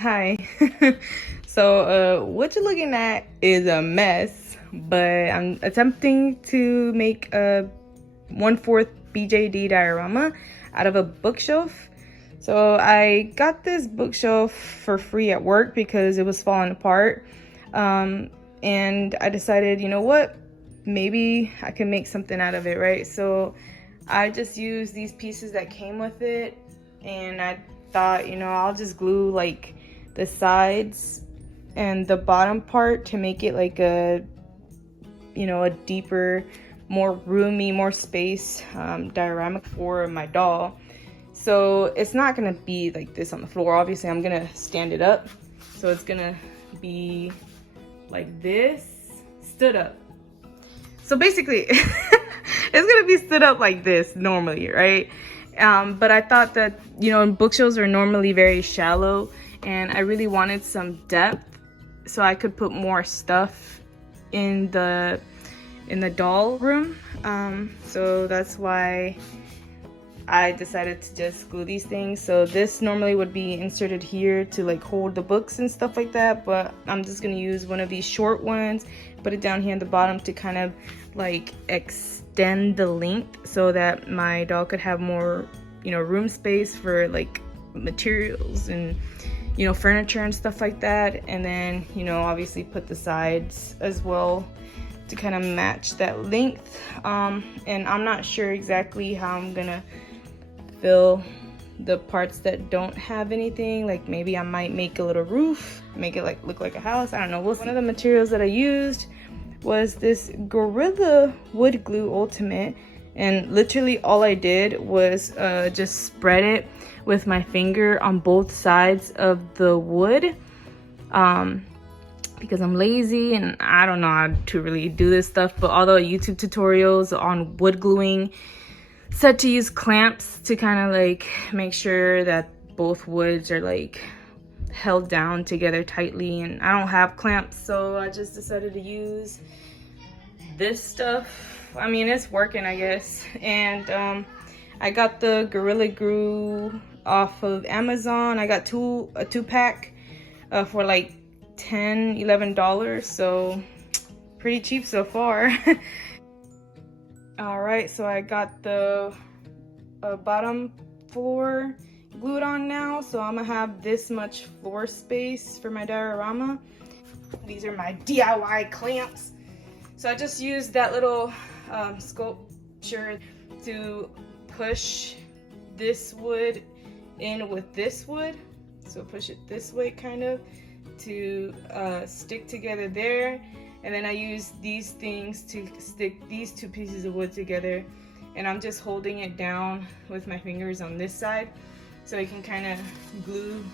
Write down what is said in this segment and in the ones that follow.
Hi. So what you're looking at is a mess, but I'm attempting to make a 1/4 BJD diorama out of a bookshelf. So I got this bookshelf for free at work because it was falling apart. And I decided, you know what, maybe I can make something out of it, right? So I just used these pieces that came with it, and I thought, I'll just glue like the sides and the bottom part to make it like a deeper, more roomy, more space diorama for my doll. So it's not gonna be like this on the floor. Obviously I'm gonna stand it up, so it's gonna be like this, stood up. So basically it's gonna be stood up like this normally, right? But I thought that, bookshelves are normally very shallow, and I really wanted some depth so I could put more stuff in the doll room. So that's why I decided to just glue these things. So this normally would be inserted here to like hold the books and stuff like that, but I'm just gonna use one of these short ones, put it down here at the bottom to kind of like extend the length so that my doll could have more, room space for like materials and, furniture and stuff like that. And then, obviously put the sides as well to kind of match that length. And I'm not sure exactly how I'm gonna fill the parts that don't have anything. Like maybe I might make a little roof, make it like look like a house. I don't know. One of the materials that I used was this Gorilla Wood Glue Ultimate, and literally all I did was just spread it with my finger on both sides of the wood, because I'm lazy and I don't know how to really do this stuff. But all the YouTube tutorials on wood gluing said to use clamps to kind of like make sure that both woods are like held down together tightly, and I don't have clamps, so I just decided to use this stuff. I mean, it's working, I guess. And I got the Gorilla Glue off of Amazon. I got a two-pack for like $10-11, so pretty cheap so far. All right, so I got the bottom floor glued on now, so I'm gonna have this much floor space for my diorama. These are my DIY clamps. So I just used that little sculpture to push this wood in with this wood. So push it this way kind of to stick together there. And then I use these things to stick these two pieces of wood together. And I'm just holding it down with my fingers on this side so I can kind of glue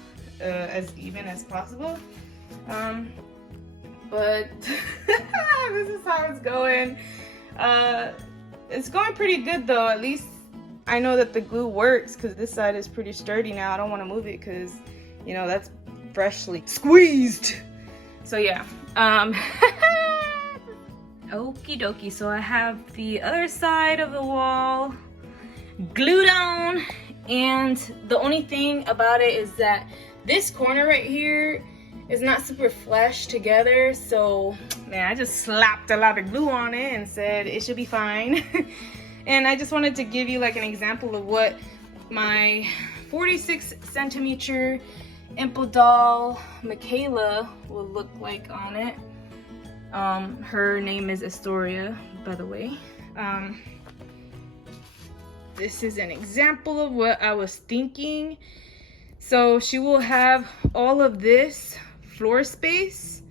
as even as possible. But this is how it's going. It's going pretty good though. At least I know that the glue works, because this side is pretty sturdy now. I don't want to move it because, that's freshly squeezed. So yeah. Okie dokie, so I have the other side of the wall glued on, and the only thing about it is that this corner right here is not super flush together. So man, I just slapped a lot of glue on it and said it should be fine. And I just wanted to give you like an example of what my 46 centimeter Imple doll Michaela will look like on it. Her name is Astoria, by the way. This is an example of what I was thinking. So she will have all of this floor space,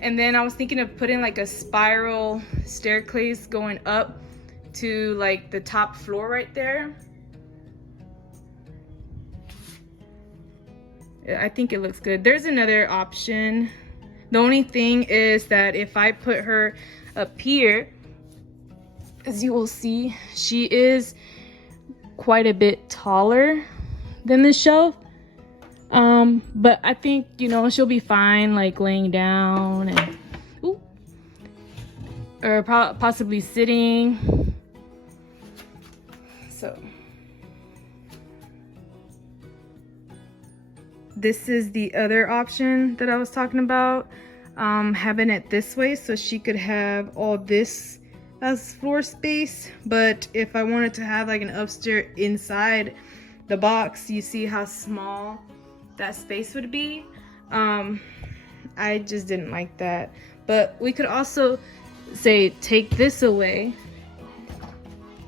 and then I was thinking of putting like a spiral staircase going up to like the top floor right there. I think it looks good. There's another option. The only thing is that if I put her up here, as you will see, she is quite a bit taller than the shelf. But I think, she'll be fine like laying down and or possibly sitting. So this is the other option that I was talking about, having it this way so she could have all this as floor space. But if I wanted to have like an upstairs inside the box, you see how small that space would be. I just didn't like that. But we could also say take this away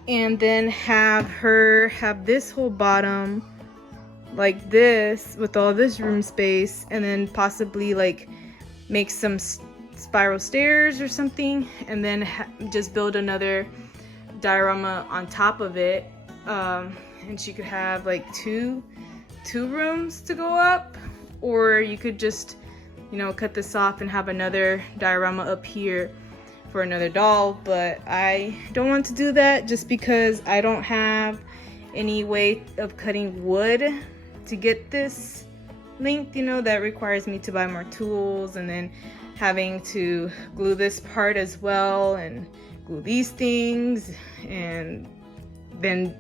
and then have her have this whole bottom like this with all this room space, and then possibly like make some spiral stairs or something, and then just build another diorama on top of it, and she could have like two rooms to go up. Or you could just, you know, cut this off and have another diorama up here for another doll. But I don't want to do that just because I don't have any way of cutting wood to get this length, you know. That requires me to buy more tools, and then having to glue this part as well, and glue these things, and then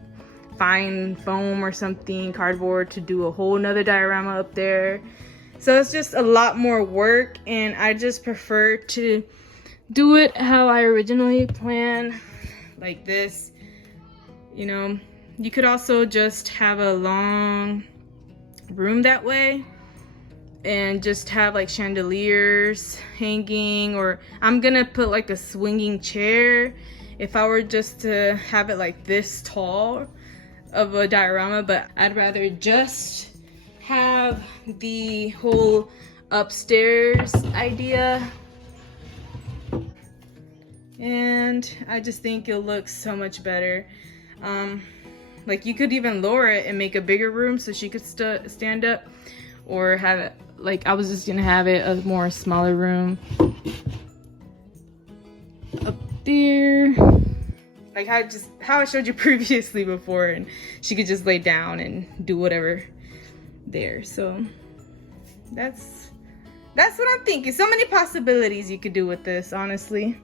find foam or something, cardboard, to do a whole nother diorama up there. So it's just a lot more work, and I just prefer to do it how I originally planned, like this. You know, you could also just have a long room that way and just have like chandeliers hanging, or I'm gonna put like a swinging chair if I were just to have it like this tall of a diorama. But I'd rather just have the whole upstairs idea, and I just think it'll look so much better. Like you could even lower it and make a bigger room so she could stand up, or have it like I was just gonna have it a more smaller room up there, like how I showed you previously before, and she could just lay down and do whatever there. So that's what I'm thinking. So many possibilities you could do with this, honestly.